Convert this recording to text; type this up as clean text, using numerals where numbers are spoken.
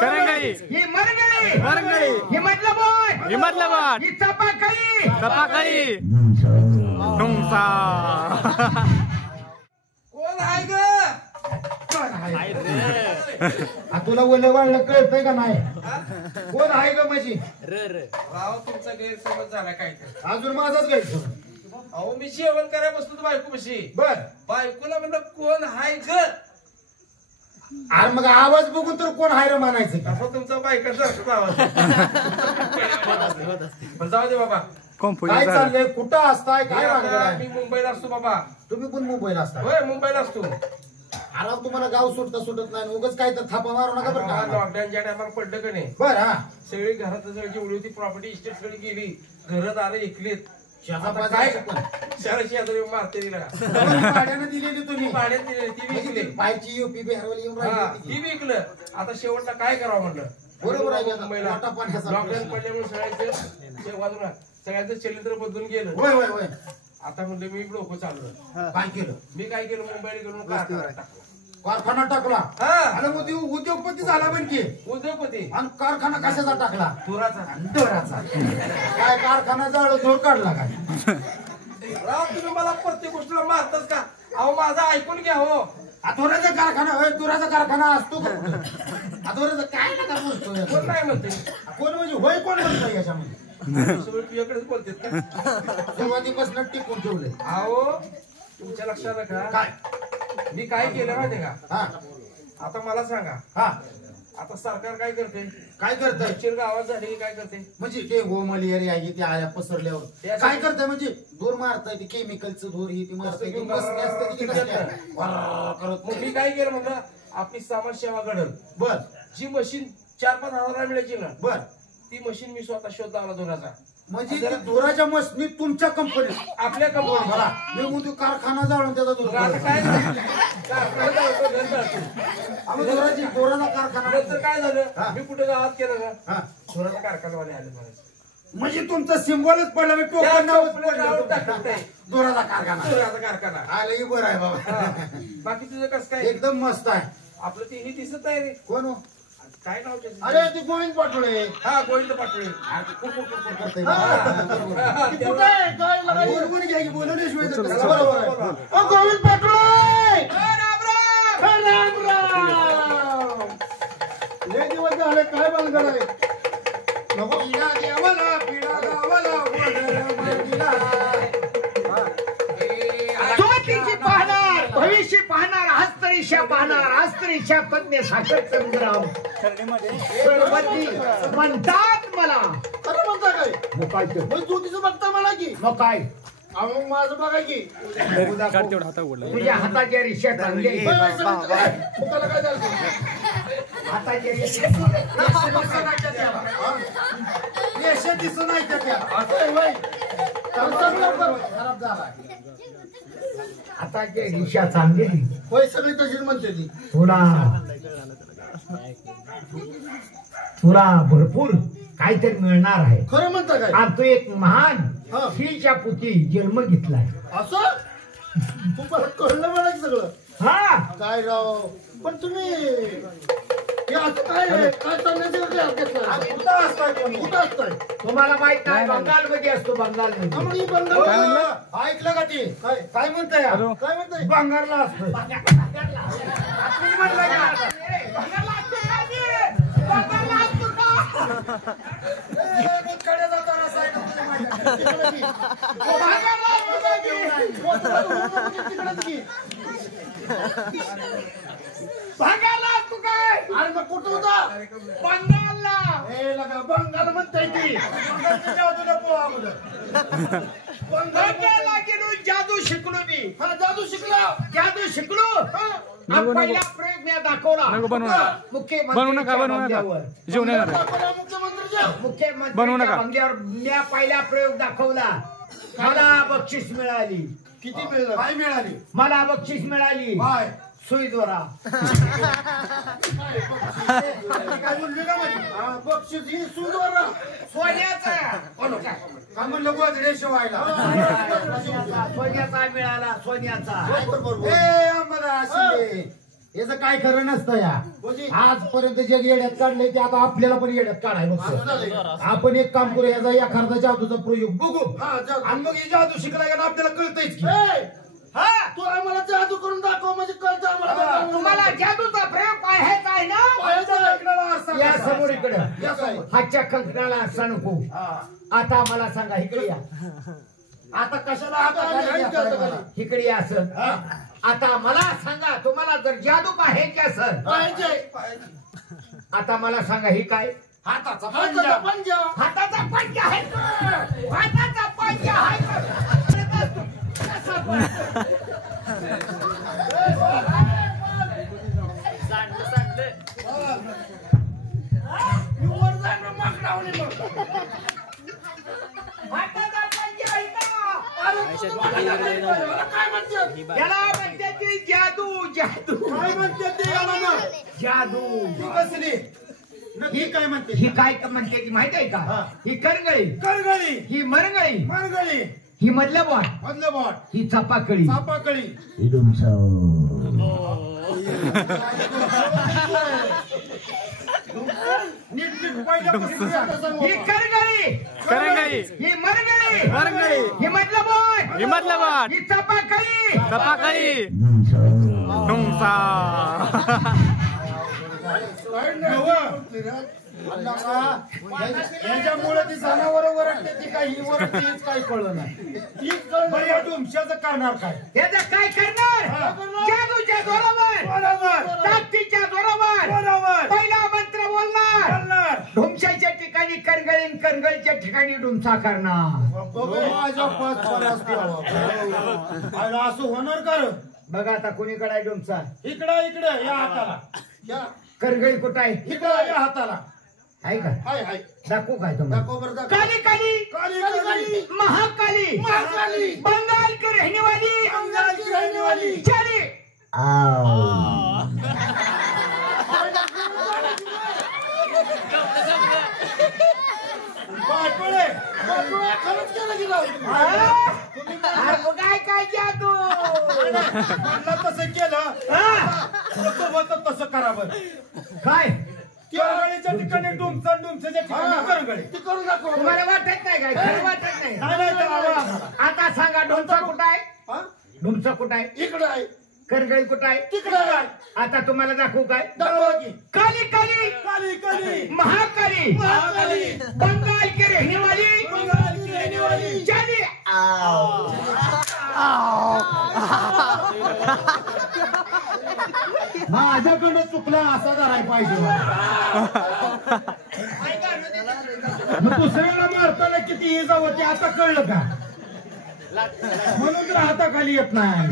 करंगळी, ही मरगळी, मरंगळी, ही मधलं हिमतलवाड, ही चपाकळी, तपाकळी, ढुंसा. कोण आहे ग? तुला ओलं वाळलं कळतंय का नाही? कोण आहे ग माझी? राव तुमचा गैरसमज झाला काय तर. अजून माझाच घ्यायचं. अहो मी जेवण करायला बसतो तू बायको कशी बर बायकोला म्हणलं कोण हाय ग? अरे मग आवाज बघून तर कोण हाय रे म्हणायचं का? असं तुमचा बायकाचा आवाज. पण जाऊ दे बाबा. काय चाललंय? कुठं असताय? काय मी वाटत? मुंबईला असतो बाबा. तुम्ही पण मुंबईला असता? होय मुंबईला असतो. अरे तुम्हाला गाव सुटत नाही. उगाच काय तर थापा मारू नका बरं का? लॉकडाऊनच्या टायमाला पडलं का नाही? बर हा सगळी घरात जेवढी होती प्रॉपर्टी इस्टेट सगळी गेली. घरात आले ऐकलीत. आता काय काय शेजारी मारते तिला भाड्यानं दिलेली तुम्ही? भाड्यात दिली ती विकली. बायची युपी बिहारवाली येऊन हा राहिली. ती विकलं. आता शेवटला काय करावं म्हणलं. बरोबर आहे. मुंबईला पोटा पाण्याचा लॉकडाऊन पडल्यामुळे सगळ्यांचं चरित्र बदलून गेलं. होय होय होय. आता म्हणलं मी डोकं चाललं. काय केलं? मी काय केलं मुंबईला गेलो कारखाना टाकला. कारखाना टाकला? हा आणि उद्योगपती झाला म्हणजे उद्योगपती आणि कारखाना कशाचा टाकला? धुराचा. दोराचा. काय कारखाना जाळ धूर काढला काय? राव तुम्ही मला प्रत्येक गोष्टीला मारताच का? अहो माझं ऐकून घ्या हो. धुराचा कारखाना होय? धुराचा कारखाना असतो का? धुराचा काय नका बोलतोय? कोण नाही म्हणते. कोण म्हणजे होय कोण म्हणतोय याच्यामध्ये? सगळं तुझ्याकडेच बोलतेत का? सुरुवातीपासून टिकून ठेवलंय. अहो तुमच्या लक्षात का काय मी काय केलं माहितीये का? हा आता मला सांगा. हा आता सरकार काय करते? काय करताय? मच्छर गावात झाले की काय करते? म्हणजे डेंगू मलेरिया आहे ते आल्या पसरल्यावर त्यासाठी- काय करताय? म्हणजे धूर मारताय ते केमिकलचं धूर ही ती मारताय ती बसणी असते ती कसल्या? करत मग मी काय केलं म्हणलं आपली समाजसेवा घडल. बर जी मशीन 4-5 हजाराला मिळायची ना बर. ती मशीन मी स्वतः शोध लावला धुराचा. म्हणजे ते धुराच्या मशनी तुमच्या कंपनीत आपल्या कंपनी मला मी म्हणतो कारखाना जाळून त्याचा धूर आता काय धुराची धुराचा कारखाना. नंतर काय हा. झालं मी कुठे गावात केलं का हा धुराचा कारखानावाले आले मला. म्हणजे तुमचं सिम्बॉलच पडलं मी त्या टोकन नावच कंपनीला नाव पडलं टाकत नाही. धुराचा कारखाना. धुराचा कारखाना. आलंही बरं आहे बाबा. हा. बाकी तुझं कसं काय? एकदम मस्त आहे. आपलं ते हे दिसत आहे रे. कोण हो? काय नाव त्याचं? अरे ते गोविंद पाटोळे. हा गोविंद पाटोळे. करतोय. हा, ते तेव्हा- कुठं आहे? काय लगाई? बोलवून घ्या की, बोलवल्याशिवाय तर कसं? बरोबर बरोबर आहे. आहे. गोविंद पाटोळे. राम राम. राम राम. लय दिवस झाले काय बंद आहे? नको. पिढा देवाला, पिढा गावाला, वडर मांडीला. ज्योतिषी पाहणार, भविष्य पाहणार, हस्तरेषा पाहणार, हस्तरेषा तज्ञ साखर संग्राम सरबती म्हणतात मला. खरं म्हणता काय? मग काय तर? मग ज्योतिषं बघता मला की मग काय अहो माझं बघा की तुझ्या हाताच्या रेषा चांगल्या आहेत. त्याला काय झालं? हाताच्या रेषा रेषा दिसत नाही त्या. असं आहे होय. खराब झाला. हाताच्या रेषा चांगली आहेत. होय सगळी तशीच म्हणते ती. तुला भरपूर काहीतरी मिळणार आहे. खरं म्हणता काय? आणि तू एक महान हा. स्त्रीच्या पुती जन्म घेतलाय. असं तुम्हाला कळलं मला की सगळं. हा काय राव पण तुम्ही हे असं काय काय चालण्याचं कुठं असताय? कुठं असताय? तुम्हाला माहित नाही बंगाल मध्ये असतो बंगाल मध्ये. मग ही बंगाल ऐकलं का ते? काय काय म्हणताय? काय म्हणताय? बंगालला असतो. बंगालला तू काय? अरे मग कुठं होता? बंगालला. हे लगा बंगाल म्हणताय ती. बंगालच्या पोहा अगोदर. बंगालला गेलो जादू शिकलो मी. हा जादू शिकला. जादू शिकलो. आणि पहिला प्रयोग मी दाखवला मुख्यमंत्र्यांच्या बंगल्यावर. मुख्यमंत्र्यांच्या बंगल्यावर मी पहिला प्रयोग दाखवला. मला बक्षीस मिळाली. किती मिळालं? काय मिळाली? मला बक्षीस मिळाली काय? सुई दोरा. काय म्हणले का माझी? बक्षीस ही सुंदर सोन्याचा. काय म्हणलं गोदडे शिवायला? सोन्याचा मिळाला. सोन्याचा. ए अंबादास शिंदे याचं काय खरं नसतं या आजपर्यंत जग येड्यात काढलंय ते आता आपल्याला पण येड्यात काढायला आपण एक काम करू याचा एखादा जादूचा प्रयोग बघू आणि मग हे जादू शिकलाय का आपल्याला कळतंयच की हा तू आम्हाला जादू करून दाखव म्हणजे कळतं आम्हाला तुम्हाला जादूचा प्रयोग पाहायचा आहे ना या समोर इकडे हातच्या कंकणाला असा नको आता मला सांगा इकडे या आता कशाला आता इकडे या असं आता मला सांगा तुम्हाला जर जादू पाहायची असेल पाहिजे आता मला सांगा ही काय हाताचा पंजा हाताचा पंजा आहे का? हाताचा पंजा आहे का? कसा पण? हाताचा पंजा आहे का? याला म्हणते ती जादू जादू काय म्हणते ते याला जादू कसली नक्की काय म्हणते ही काय म्हणते ती माहित आहे का ही करंगळी करगळी ही मरंगळी मारगळी ही मधलं बॉट मधलं बॉट ही चापाकळी सापाकळी नीट नीट पहिल्यापासून ही करंगळी करंगळी ही मरंगळी मरंगळी ही मधलं बॉट हिमतलाबाद ही चापाकळी तपाकळी ढुंसा याच्यामुळे ती जनावर वरडते ती काही ही वरडते हीच काही कळलं नाही हीच कळलं या डुमशाचं करणार काय याचं काय करणार जादूच्या जोरावर बरोबर ताकदीच्या जोरावर बरोबर पहिला मंत्र बोलणार करणार ढुमशाच्या ठिकाणी करंगळी करंगळीच्या ठिकाणी ढुमसा करणार माझ्या पाच पन्नास द्यावा असं होणार कर बघा आता कोणीकडे आहे ढुमसा इकडं इकडं या हाताला या करंगळी कुठं आहे इकडं या हाताला आहे का हाय हाय दाखवू काय तुम्हाला दाखव बरं दाखव. काली काली काली काली महाकाली महाकाली बंगाल की रहने वाली बंगाल की रहने वाली चली पाटोळे पाटोळे खरंच केलं की राव तुम्ही काय काय जादू म्हणलं तसं केलं तसं होतं तसं करा बरं काय करगळीच्या ठिकाणी डुमचं डुमच्याच्या ठिकाणी करगळी ती करून दाखव तुम्हाला वाटत नाही काय खरं वाटत नाही नाही नाही तर आता सांगा ढोमचा कुठं आहे हा? ढोमचा कुठं आहे इकडं आहे करगळी कुठं आहे तिकडं आहे आता तुम्हाला दाखवू काय दाखवा की काली काली काली काली महाकाली महाकाली बंगाल की रहने वाली बंगाल की रहने वाली चली माझ्याकडनं चुकला असा धराय पाहिजे मग दुसऱ्याला मारताना किती हे जावं ते आता कळलं का म्हणून तर हाताखाली येत नाही